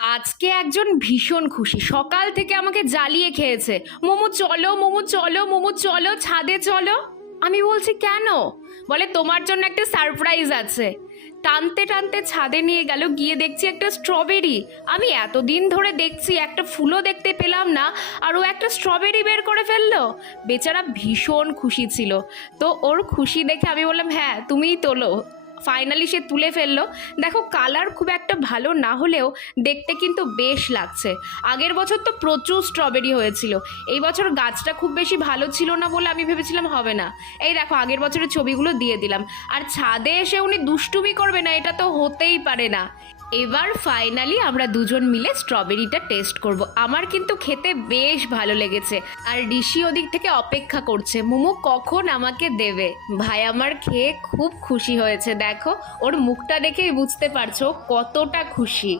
আজকে একজন ভীষণ খুশি। সকাল থেকে আমাকে জ্বালিয়ে খেয়েছে। মোমো, চলো মোমো চলো মোমো, চলো, ছাদে চলো। আমি বলছি, কেন? বলে, তোমার জন্য একটা সারপ্রাইজ আছে। টানতে টানতে ছাদে নিয়ে গেল। গিয়ে দেখছি একটা স্ট্রবেরি আমি এতদিন ধরে দেখছি, একটা ফুলও দেখতে পেলাম না, আর ও একটা স্ট্রবেরি বের করে ফেলল। বেচারা ভীষণ খুশি ছিল। তো ওর খুশি দেখে আমি বললাম হ্যাঁ তুমিই তোলো। ফাইনালি সে তুলে ফেলল। দেখো কালার খুব একটা ভালো না হলেও দেখতে কিন্তু বেশ লাগছে। আগের বছর তো প্রচুর স্ট্রবেরি হয়েছিল। এই বছর গাছটা খুব বেশি ভালো ছিল না বলে আমি ভেবেছিলাম হবে না। এই দেখো, আগের বছরের ছবিগুলো দিয়ে দিলাম। আর ছাদে এসে উনি দুষ্টুমি করবে না, এটা তো হতেই পারে না। এবার ফাইনালি আমরা দুজন মিলে স্ট্রবেরিটা টেস্ট করব। আমার কিন্তু খেতে বেশ ভালো লেগেছে। আর ঋষি ওদিক থেকে অপেক্ষা করছে। মোমো, কখন আমাকে দেবে? ভাই আমার খেয়ে খুব খুশি হয়েছে, দেখো। ওর মুখটা দেখেই বুঝতে পারছ কতটা খুশি।